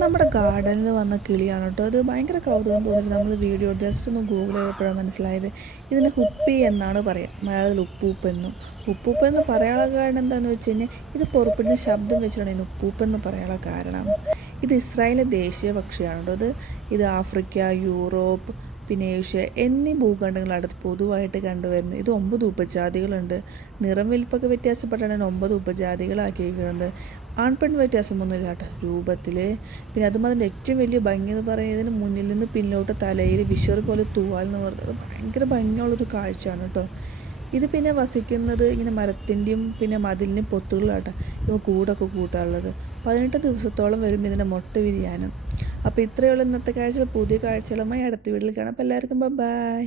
നമ്മുടെ ഗാർഡനിൽ വന്ന കിളിയാണ് കേട്ടോ. അത് ഭയങ്കര കൗതുകം തോന്നിയിട്ട് നമ്മൾ വീഡിയോ ജസ്റ്റ് ഒന്ന് ഗൂഗിൾ ചെയ്തപ്പോഴാണ് മനസ്സിലായത്. ഇതിന് ഹുപ്പി എന്നാണ് പറയുക, മലയാളത്തിൽ ഉപ്പൂപ്പെന്നും. ഉപ്പൂപ്പെന്ന് പറയാനുള്ള കാരണം എന്താണെന്ന് വെച്ച് കഴിഞ്ഞാൽ ഇത് പുറപ്പെടുന്ന ശബ്ദം വെച്ചിട്ടാണ് ഇതിന് ഉപ്പൂപ്പെന്ന് പറയാനുള്ള കാരണം. ഇത് ഇസ്രായേലിലെ ദേശീയ പക്ഷിയാണ് കേട്ടോ. ഇത് ആഫ്രിക്ക, യൂറോപ്പ്, പിന്നെ ഏഷ്യ എന്നീ ഭൂഖണ്ഡങ്ങളടുത്ത് പൊതുവായിട്ട് കണ്ടുവരുന്നത്. ഇത് 9 ഉപജാതികളുണ്ട്. നിറം വലിപ്പൊക്കെ വ്യത്യാസപ്പെട്ടാണ് 9 ഉപജാതികളാക്കിയിരിക്കുന്നത്. ആൺപെൺ വ്യത്യാസമൊന്നുമില്ല കേട്ടോ രൂപത്തിൽ. പിന്നെ അതും അതിൻ്റെ ഏറ്റവും വലിയ ഭംഗി എന്ന് പറയുന്നതിന് മുന്നിൽ നിന്ന് പിന്നോട്ട് തലയിൽ വിഷറ് പോലെ തൂവാൽ എന്ന് പറയുന്നത് ഭയങ്കര ഭംഗിയുള്ളൊരു കാഴ്ചയാണ് കേട്ടോ. ഇത് പിന്നെ വസിക്കുന്നത് ഇങ്ങനെ മരത്തിൻ്റെയും പിന്നെ മതിലിൻ്റെയും പൊത്തുകളിലാട്ടോ ഇവ കൂടൊക്കെ കൂട്ടാറുള്ളത്. 18 ദിവസത്തോളം വരും ഇതിൻ്റെ മുട്ട വിരിയാനും. അപ്പോൾ ഇത്രയുള്ള ഇന്നത്തെ കാഴ്ചകൾ. പുതിയ കാഴ്ചകളുമായി അടുത്ത വീട്ടിൽ കാണാം. അപ്പോൾ എല്ലാവർക്കും ബൈ.